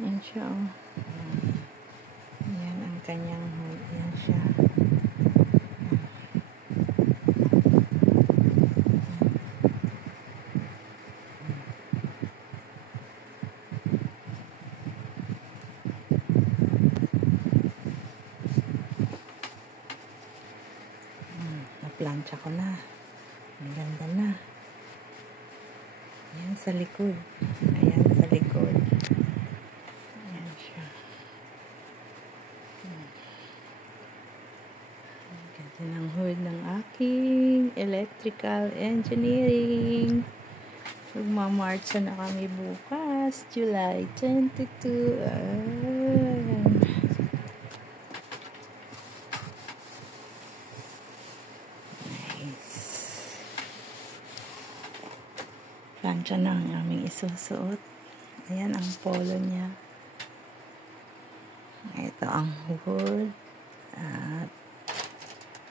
Yan siya, oh. Yan ang kanyang hood. Yan siya. Naplansya ko na. Ang ganda na. Ayan sa likod. Ayan sa likod. Ayan siya. Ang ganda ng hood ng aking electrical engineering. Magmamarcha na kami bukas. July 22. Ayan. Plancha na ang aming isusuot. Ayan ang polo niya. Ito ang hood. At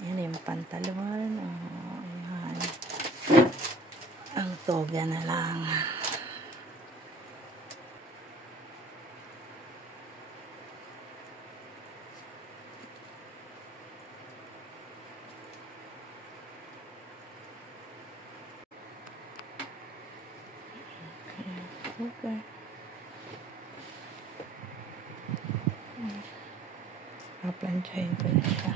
ayan yung pantalon. Ayan. Ang toga na lang. Okay. Paplansyahin ko na siya.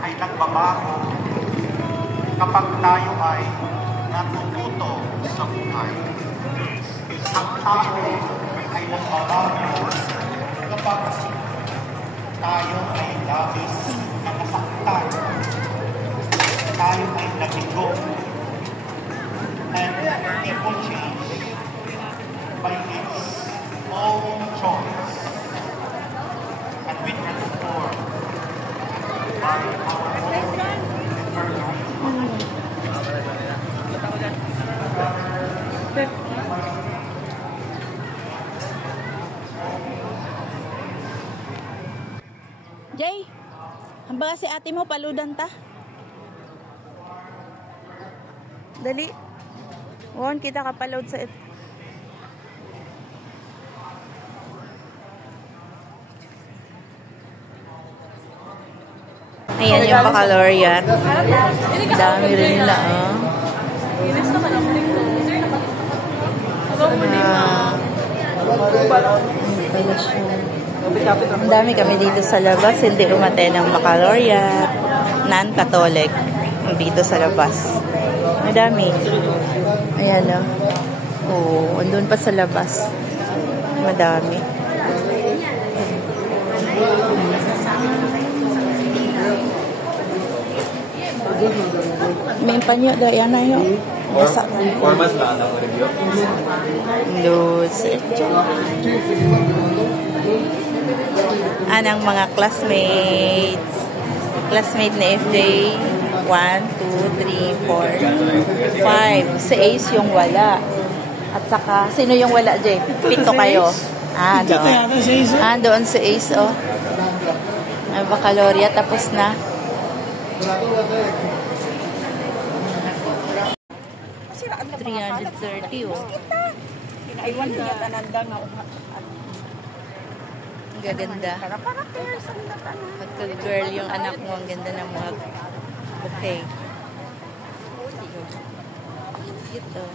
Ay nagbabago kapag tayo ay natututo sa buhay. Ang tao ay nagbabago kapag tayo ay labis na nasaktan. Tayo ay nabigo. And people change by its own choice. And we transform by our own Jay, hamba si ate mo, paludan ta. Dali. Won, kita ka palud sa ito. Ayan yung baccalaureate. Dami rin nila, oh. Ang dami kami dito sa labas. Hindi umate ng baccalaureate. Non-Catholic. Dito sa labas. Madami. Ayan, oh. Oh, andun pa sa labas. Madami. May panyo daw yan na yun. Formas ba ang review? Luce. Anang mga classmates. Classmate ni FJ. 1, 2, 3, 4, 5. Si Ace yung wala. At saka, sino yung wala, Jay? 7 kayo. Ah, Dito doon. yata sa isa. Ah, doon sa Ace, oh. May baccalaureate, tapos na. $330, oh. Kinaiwan niya tananda nga. Ang gaganda. Para pairs ang natanan. Pagka-girl yung anak mo, ang ganda ng mga bouquet. Cute, oh.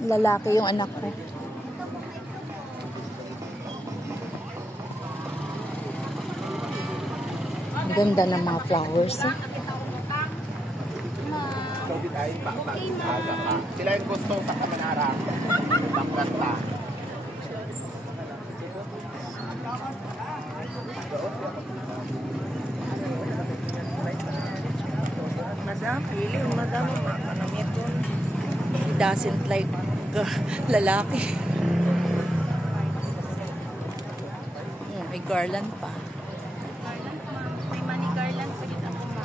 Lalaki yung anak ko. Ang ganda ng mga flowers. Eh. Sila yung gusto sa kamanarang. Pagkanta. Madam, pili. Madam, makanamit doon. He doesn't like lalaki. May garland pa. May money garland pa dito ako ma.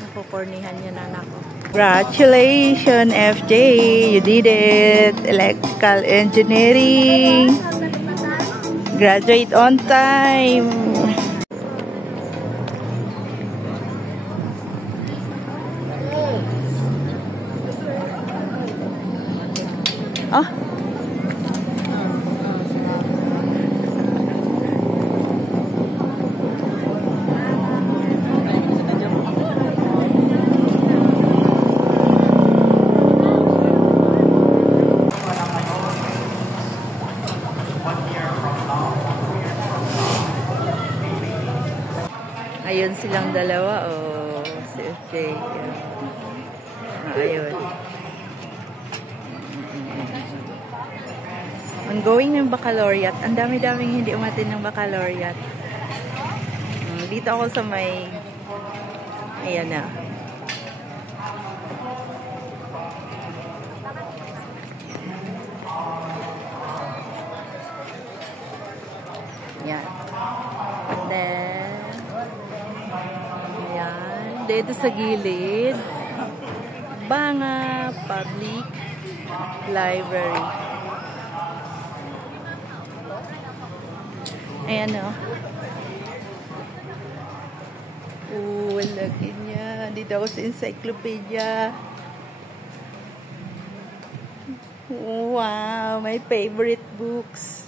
Napupornihan niya na anak ko. Congratulations, FJ! You did it! Electrical engineering! Graduate on time! Ah! Ayun silang dalawa, oh, si FJ. Ayun. Ongoing ng baccalaureate. Ang dami-daming hindi umatin ng baccalaureate. Dito ako sa may... Ayan na. Yan. And then... Ayan. Dito sa gilid. Banga Public Library. Ayan o. Oh, laki niya. Dito ako sa encyclopedia. Wow, my favorite books.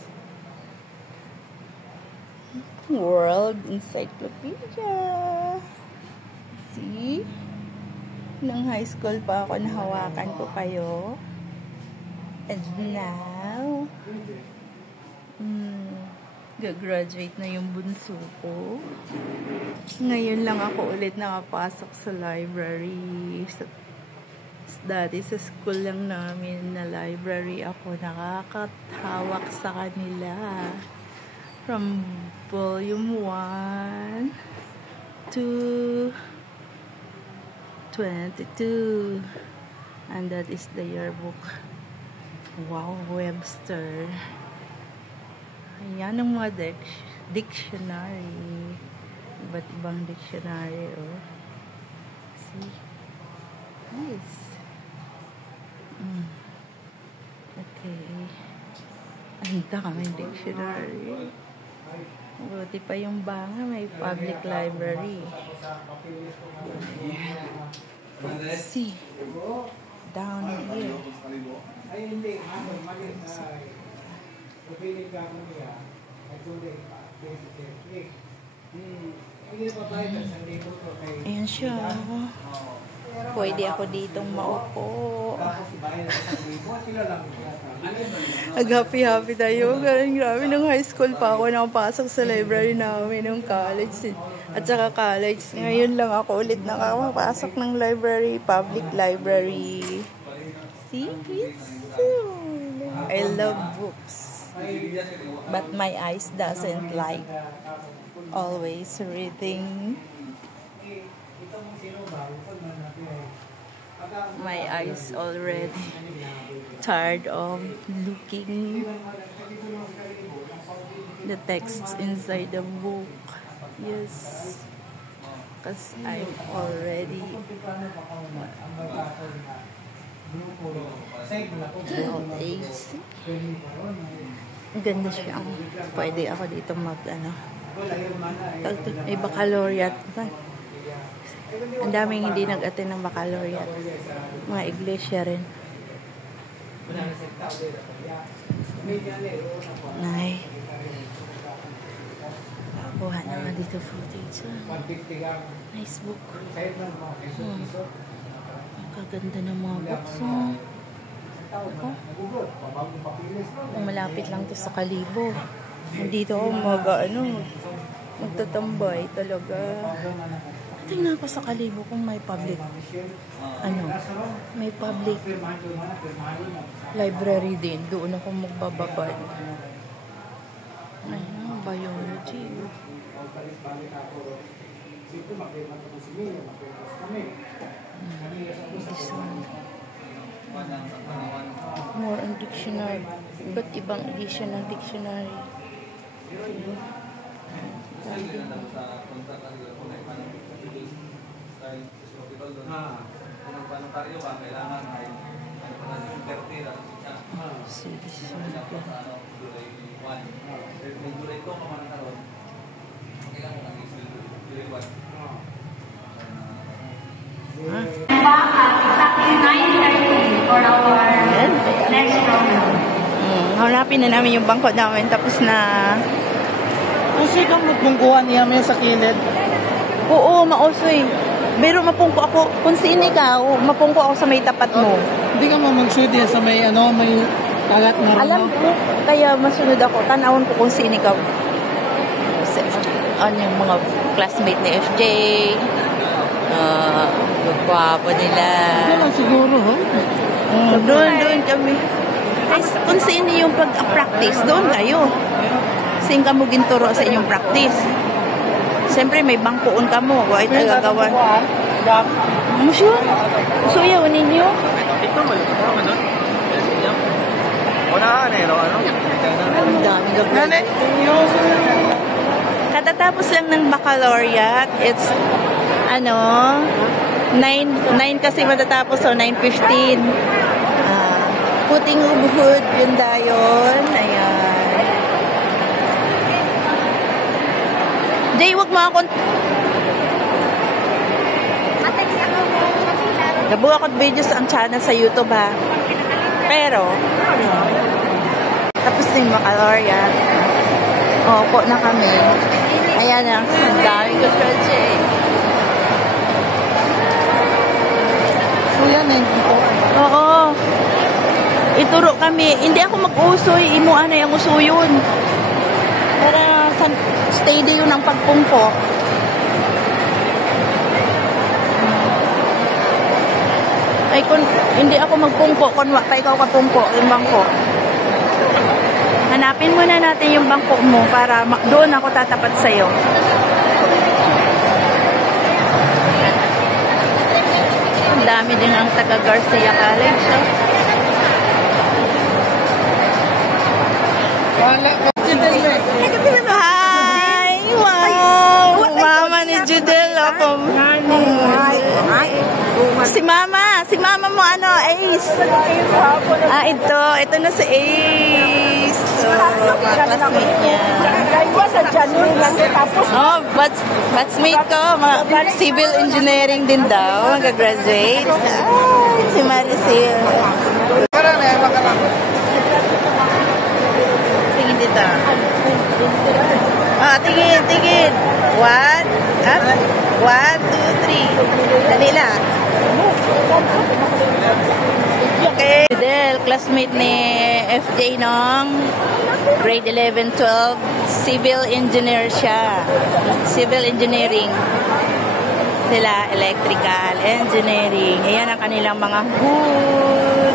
World Encyclopedia. See? Nung high school pa ako, nahawakan ko kayo. And now, gagraduate na yung bunso ko. Ngayon lang ako ulit nakapasok sa library. Dati sa school lang namin na library ako nakakahawak sa kanila. From volume 1 to 22. And that is the yearbook. Wow, Webster. Ayan ang mga dictionary. Iba't ibang dictionary, oh. See? Nice. Okay. Ang daming dictionary. Buti pa yung Banga, may public library. See? Down here. Ayan siya. Pwede ako ditong maupo. Nag-happy-happy tayo. Grabe, nung high school pa ako nakapasok sa library namin nung college. At saka college. Ngayon lang ako ulit nakapasok ng library, public library. See? I love books. But my eyes doesn't like always reading. My eyes already tired of looking the texts inside the book. Yes, because I'm already old age. Ganda siya. Pwede ako dito mag may baccalaureate. Ang daming hindi nag-attend ng baccalaureate. Mga iglesia rin. Nay. Kuha na nga dito footage. Nice book. Ang kaganda ng mga books. Ako. Malapit lang to sa Kalibo. Dito ako magtatambay talaga. Tingnan ko sa Kalibo kung may public may public library din. Doon ako magbababad. Ayun, biology. This one. More on dictionary. Iba't ibang edition ng dictionary. Hanapin na namin yung bangko namin tapos na. Kasi kang magpungkuhan niya may sa kilid. Oo, mausoy. Pero mapungko ako. Kung sino ikaw, mapungko ako sa may tapat mo. Hindi ka mag-shoot yan sa may may kalat na rin. Alam ko, kaya masunod ako. Tanawin ko kung sino ikaw. Ano yung mga classmate ni FJ. Gwapo nila. Ano siguro, Doon kami. Kung sino yung pag-practice, doon kayo. Sino ka mo ginturo sa inyong practice? Siyempre, may bangkoon ka mo. Why tagagawan? Musyo? So, yun ninyo? Ito mo yung ano? Unahan Ang dami gagawin. Katatapos lang ng baccalaureate, it's 9 kasi matatapos, so 9:15. Puting Ubhud, yun dayon. Ayan. Jay, wag mo akong... Nabuha ko videos ang channel sa YouTube, ha. Pero, tapos yung baccalaureate. Opo na kami. Ayan na. Ang daming ka-project. So yan Oo. Ituro kami. Hindi ako mag-usoy. Imuan na yung usuyon. Para steady yun ang pagpungko. Ay, kung hindi ako magpungko, kung pa ikaw kapungko, yung bangko. Hanapin muna natin yung bangko mo para doon ako tatapat sa'yo. Ang dami din ang taga Garcia College. Hi! Wow! Mama ni Judel ako. Si mama mo Ace. Ito na si Ace. So, mga classmate niya. Oh, batchmate ko, mga civil engineering din daw, mag-graduate. Si Maricel. Tingin dito. Tingin. 1, 2, 3. Dali lang. Okay. Fidel, classmate ni FJ nung grade 11, 12. Civil engineer siya. Civil engineering. Sila, electrical engineering. Ayan ang kanilang mga hood.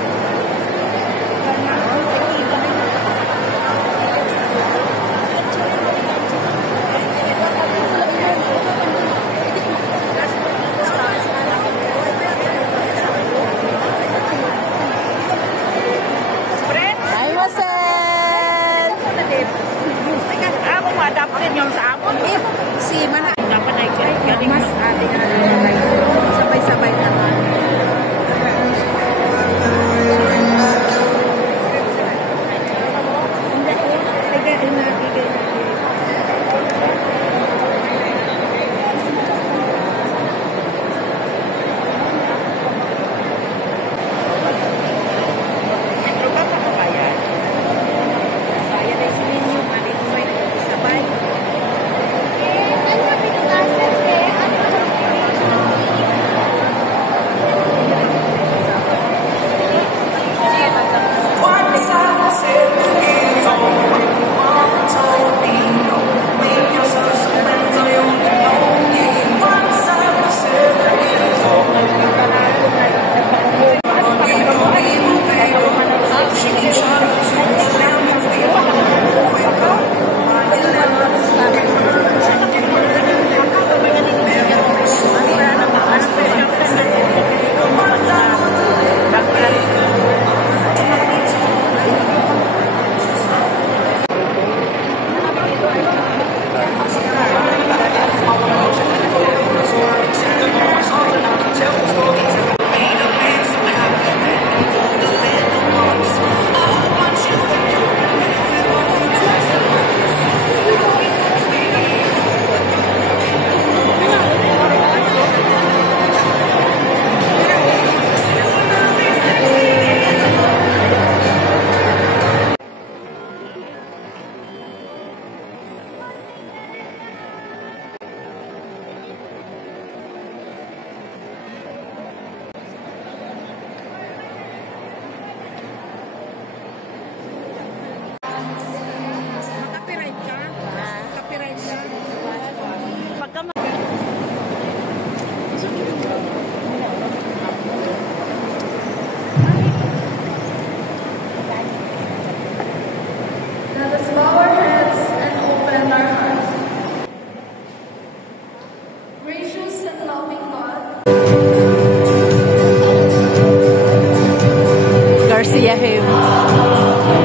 Yahoo!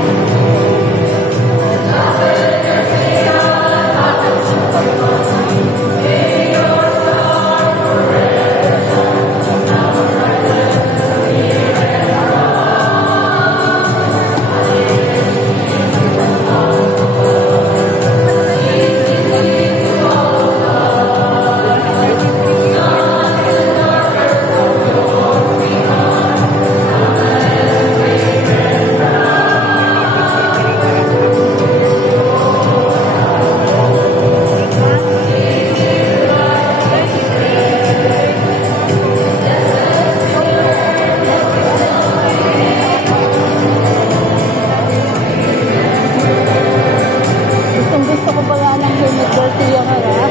Gusto ko pala ng helmet tortilla ka ha?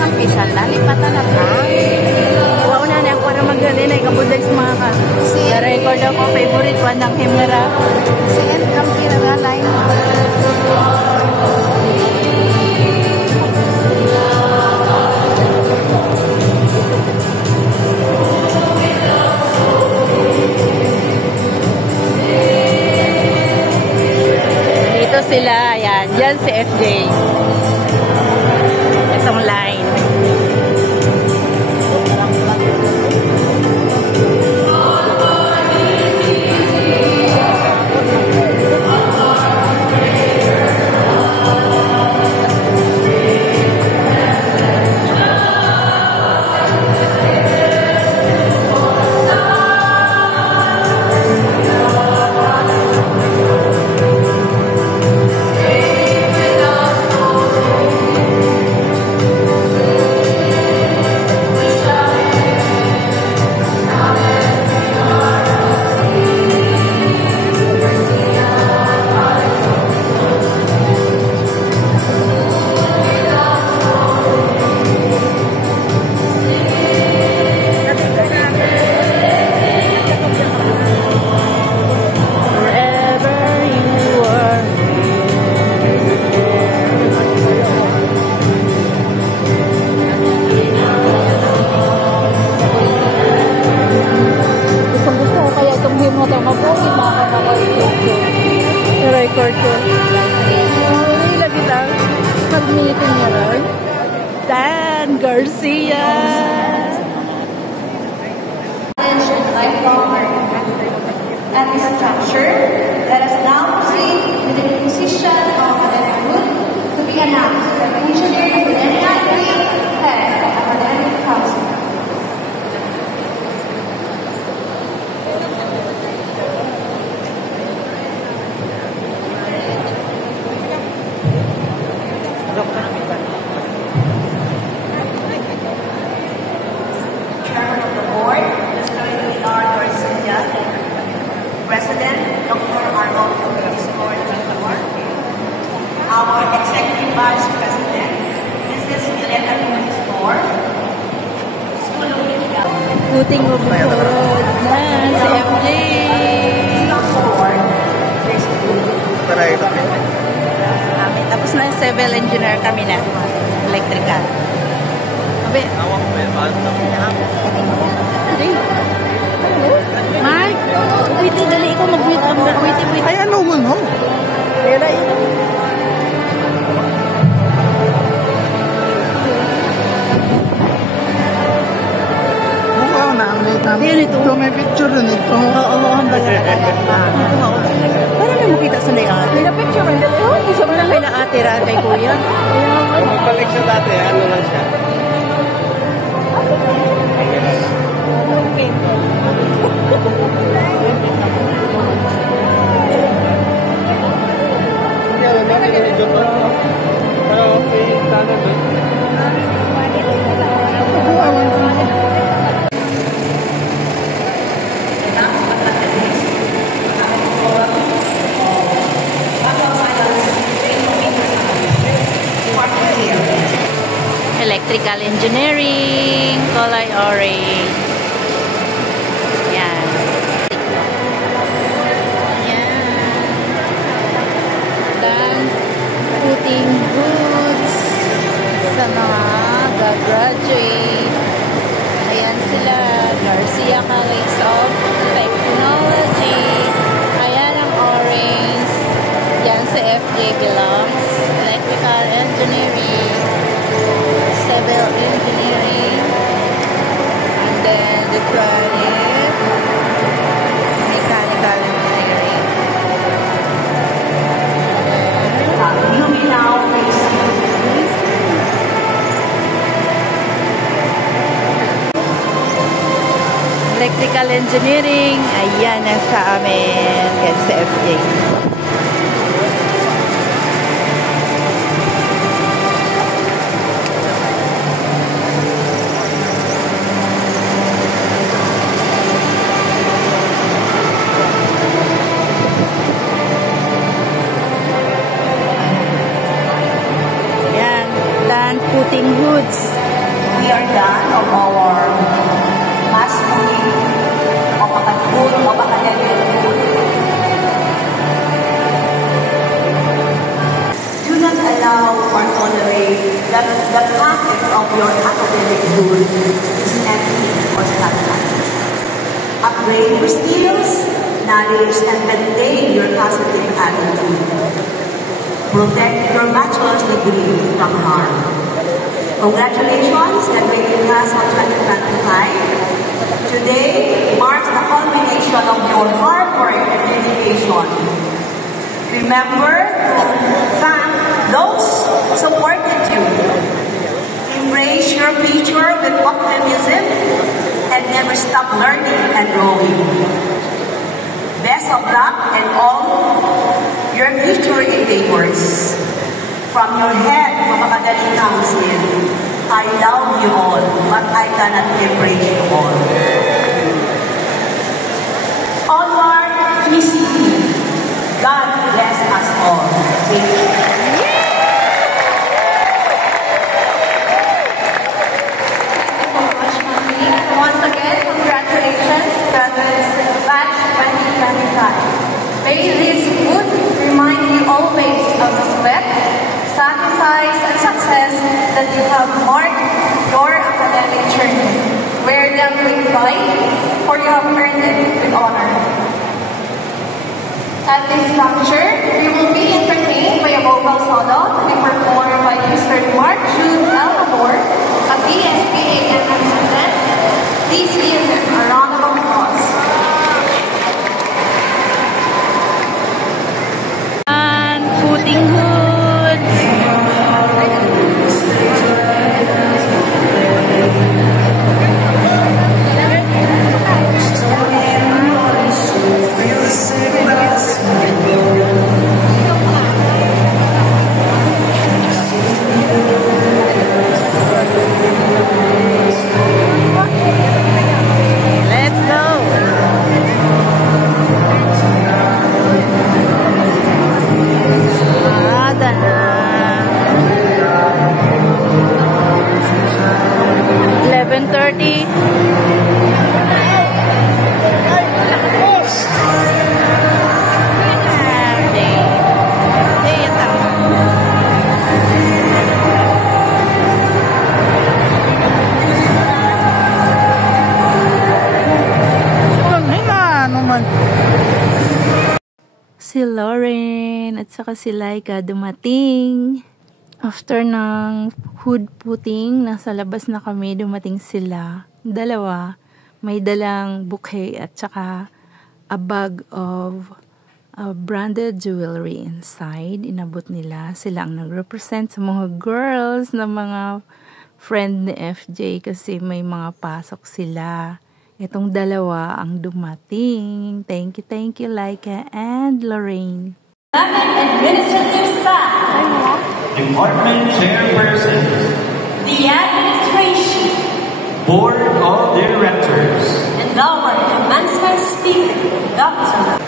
Ang pisan, lalipatan na ba? Magaling ay kabudag sa mga ka. Na-record ako, favorite one ng Himera. Si Ed Kamkira na line. Dito sila, ayan. Diyan si FJ. Itong line. record ko. Ay, lagi lang. Mag-meeting niya rin. Dan Garcia. And this structure, let us now proceed with the position of the recruit to be announced by the engineer with any head of the academic council. Chairman of the board, Mr. Leonard Garcia, President, Dr. Arnold Cristo Jr., our Executive Vice President, Mrs. Milena Cristo, School of Puting mo na si FJ. Kami, tapos na civil engineer kami na. Electrical. Sabi, Mark, wait, dali ikaw mag-wait. Wait. Ay, ano mo, no? Kaya ito. Oo, Ayan ito. ito. May picture rin ito. Oo, ang baga. Para may makita sa layout. May na-picture mo dito? Isa mo lang may naatira kay kuya. Balik siya dati, ano lang siya. Electrical Engineering, kulay orange. Yan. Yan. Dan, putting goods sa mga gagraduate. Ayan sila, Garcia College of Technology. Ayan ang orange. Yan sa FJ belongs. Electrical Engineering, Civil Engineering, and then the credit, Mechanical Engineering. You may now receive Electrical Engineering, ayan ang sa amin. Yan sa FJ. Yan, land putting goods. we are done of our last week of academic. Do not allow or tolerate that the packet of your academic good is empty or stagnant. Upgrade your skills, knowledge, and maintain your positive attitude. Protect your bachelor's degree from harm. Congratulations, graduating class of 2025. Today marks the culmination of your hard work and dedication. Remember to thank those who supported you. Embrace your future with optimism and never stop learning and growing. Best of luck and all your future endeavors. From your head, Mama Magaling Council, I love you all, but I cannot embrace you all. Onward, PCT. God bless us all. Thank you. Once again, congratulations, brothers, batch 2025. May this good remind you always of the sweat, sacrifice, and success that you have marked your academic journey. Wear them with pride, for you have earned it with honor. At this juncture, we will be entertained by a vocal solo to be performed by Mr. Mark Jude Elmore, a BSBA student. Please give him a round of applause. And putting goods. Let's go. Ada na. 11:30. Si Lauren at saka si Laika dumating. After ng hood putting, nasa labas na kami, dumating sila. Dalawa, may dalang bouquet at saka a bag of branded jewelry inside. Inabot nila. Sila ang nag-represent sa mga girls na mga friend ni FJ kasi may mga pasok sila. Itong dalawa ang dumating. Thank you, Laika and Lorraine. Administrative staff, Department Chairpersons, the administration, Board of Directors, and our commencement speaker, Dr.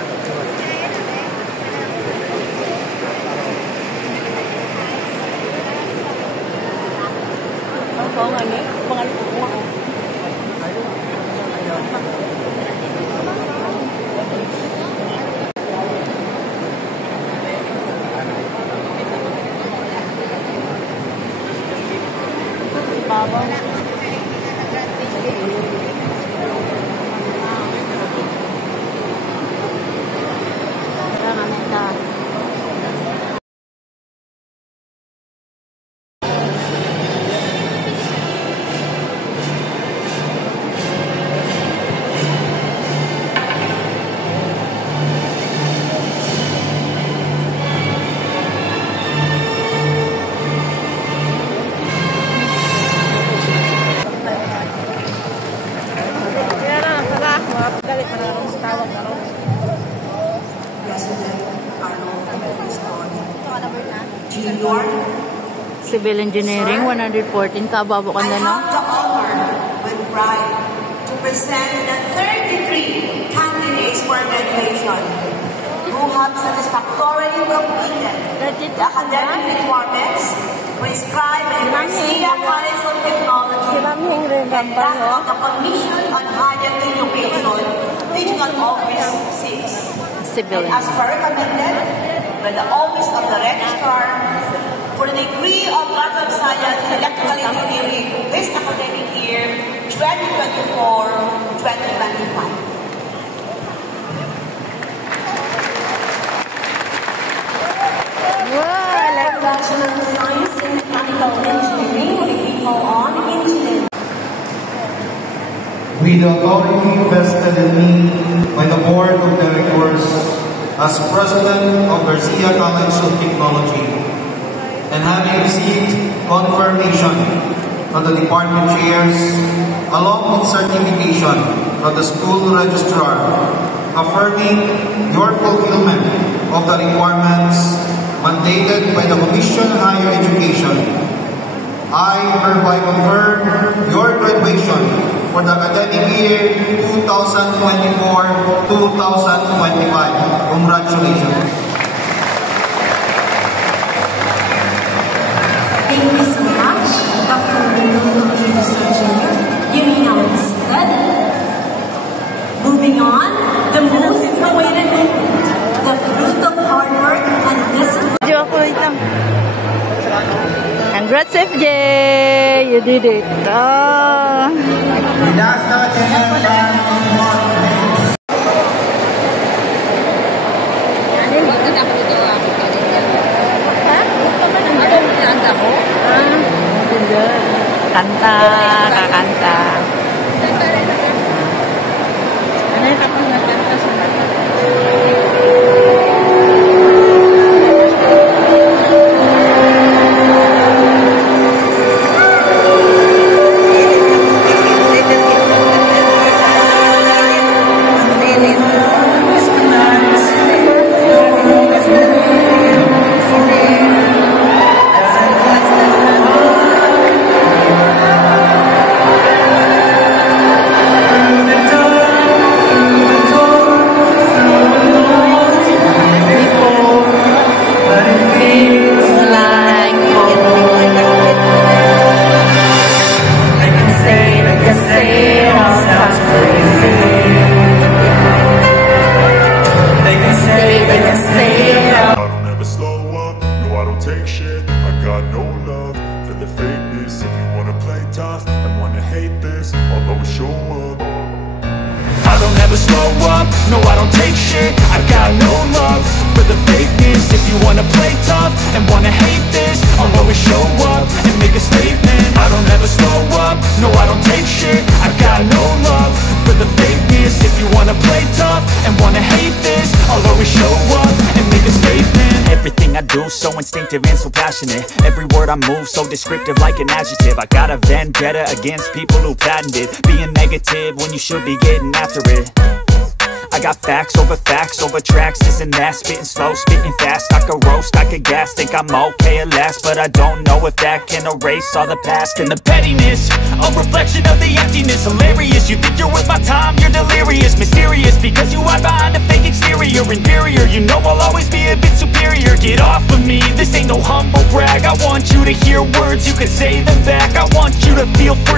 Civil Engineering, 114. Kababo ka na, no? I have the honor with pride to present the 33 candidates for graduation who have satisfactorily completed the academic requirements prescribed by the Garcia College of Technology and that of the Commission on Higher Education, Regional Office 6. Civil. And as per recommended by the Office of the Registrar, for the degree of Bachelor of Science in Electrical Engineering this academic year, 2024-2025. Bachelor of Science in Mechanical Engineering will be on engineering. With the authority vested in me by the Board of Directors as President of Garcia College of Technology, and having received confirmation from the department chairs, along with certification from the school registrar, affirming your fulfillment of the requirements mandated by the Commission on Higher Education, I hereby confirm your graduation for the academic year 2024-2025. Congratulations. Thank you so much, Dr. Bruno Mr. Jr. You may now be seated. Moving on, the most awaited moment, the fruit of hard work and discipline. Congrats, FJ! You did it. Oh. Kanta, kakanta. Ano yung kapag nagkanta sa No, I don't take shit, I got no love for the fakeness. If you wanna play tough and wanna hate this, I'll always show up and make a statement. I don't ever slow up, no, I don't take shit, I got no love for the fakeness. If you wanna play tough and wanna hate this, I'll always show up and make a statement. Everything I do so instinctive and so passionate. Every word I move so descriptive like an adjective. I got a vendetta against people who patented being negative when you should be getting after it. I got facts over tracks, this and that. Spitting slow, spitting fast, I could roast, I could gas. Think I'm okay at last, but I don't know if that can erase all the past. And the pettiness, a reflection of the emptiness. Hilarious, you think you're worth my time, you're delirious. Mysterious, because you hide behind a fake exterior. Inferior, you know I'll always be a bit superior. Get off of me, this ain't no humble brag. I want you to hear words, you can say them back. I want you to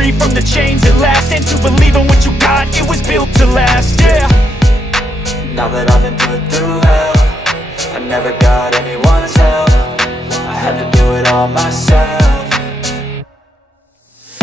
free from the chains at last, and to believe in what you got, it was built to last, yeah. Now that I've been put through hell, I never got anyone's help, I had to do it all myself.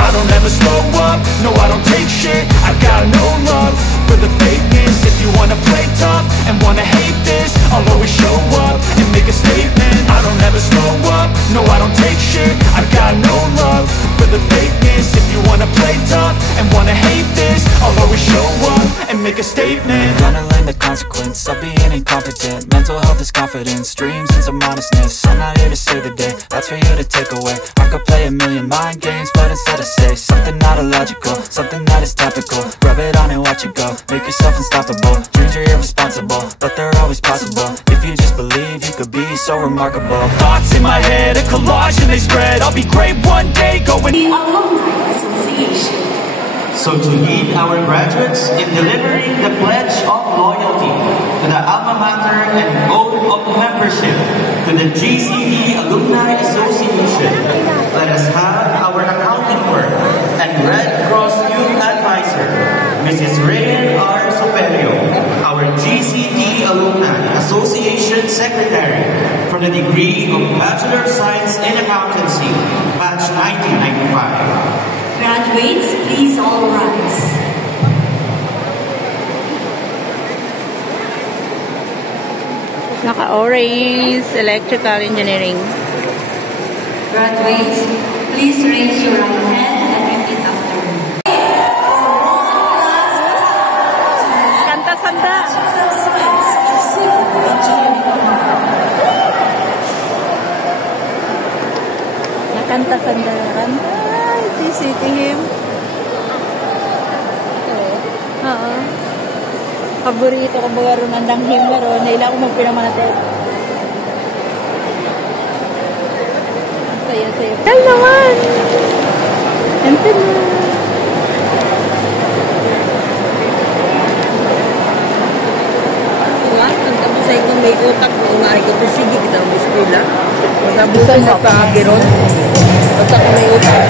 I don't ever slow up, no I don't take shit, I got no love for the fakeness. If you wanna play tough and wanna hate this, I'll always show up and make a statement. I don't ever slow up, no I don't take shit, I got no love for the fakeness. If you wanna play tough and wanna hate this, I'll always show up and make a statement. Gonna learn the consequence of being incompetent. Mental health is confidence, dreams and some modestness. I'm not here to save the day, that's for you to take away. I could play a million mind games, but instead I say something not illogical, something that is topical. Rub it on and watch it go, make yourself unstoppable. Dreams are irresponsible, but they're always possible. If you just believe, you could be so remarkable. Thoughts in my head, a collage and they spread. I'll be great one day, going Alumni Association. So to lead our graduates in delivering the pledge of loyalty to the alma mater and oath of membership to the GCD Alumni Association, let us have our accounting firm and Red Cross Youth Advisor, Mrs. Rayan R. Soperio, our GCD Alumni Association Secretary for the degree of Bachelor of Science in Accountancy, batch 1995. Graduates, please all rise. Naka-orange, electrical engineering. Graduates, please raise your right hand and repeat after me. Kanta sanda. Nakanta sanda. Ay, visiting him. Oo. Paborito ko ba ron andang him na ron. Naila ko magpinamanatid. Saya-saya. Dal naman! Ente na. Ang tapos ay kung may utak ko, umari ko, sige kita ang eskwela. Matabusan na pangagiron. Basta kung may utak.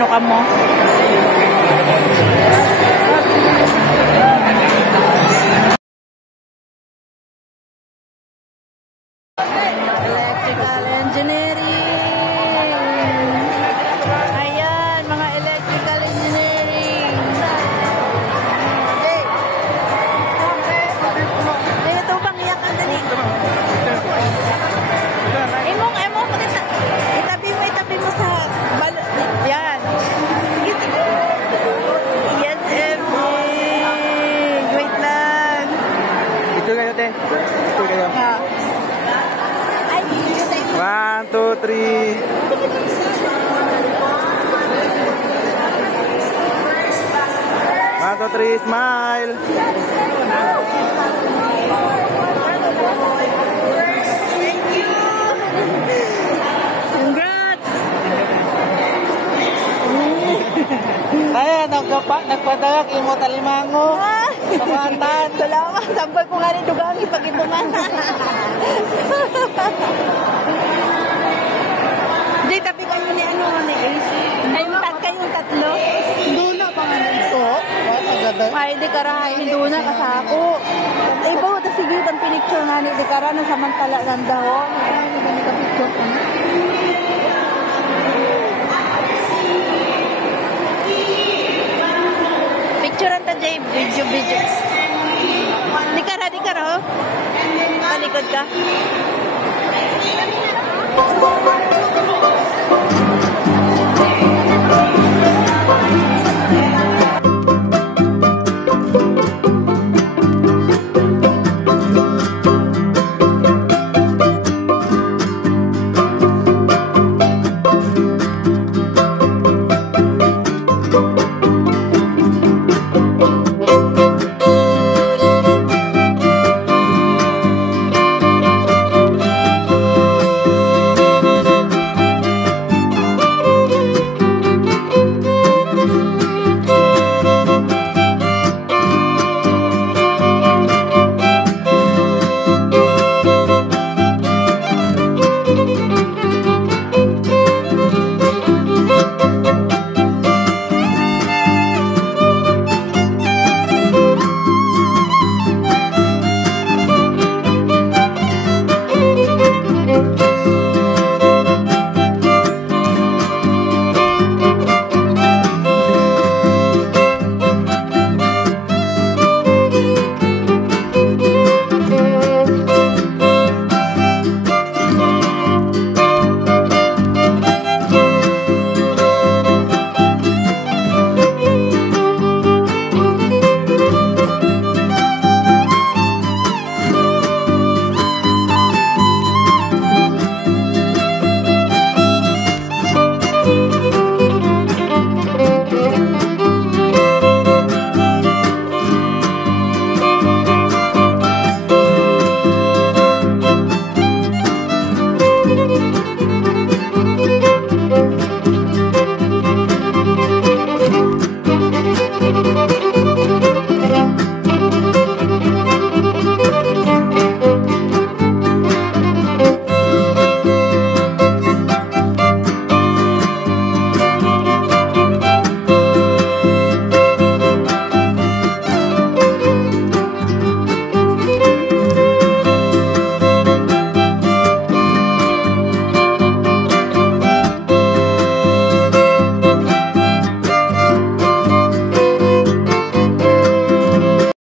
ano ka mo. Electrical engineering. Ayan, mga electrical engineering. Ito bang iyakan dali? Emong, itabi mo sa balo. Yan. Yan, wait lang. Ito kayo, te. Ito kayo. 1, 2, 3. One, two, three, smile. Congrats! Kaya, nagpadagag imo talimango. Kamantan. Salamat. Sampal ko nga rin dugang ipag-ipungan. Hindi, tapi kayo ni ano, ni Ace. Kayong tatlo. Duna pa nga nito. Ay, di karahay ni Duna kasako. Ay, bawa, tas sige, ang pinicture nga ni Dikara na samantala ng dahon. Ay, hindi ka picture ko na. Picture ang tajay, video. Dikara, ho? Talikod ka.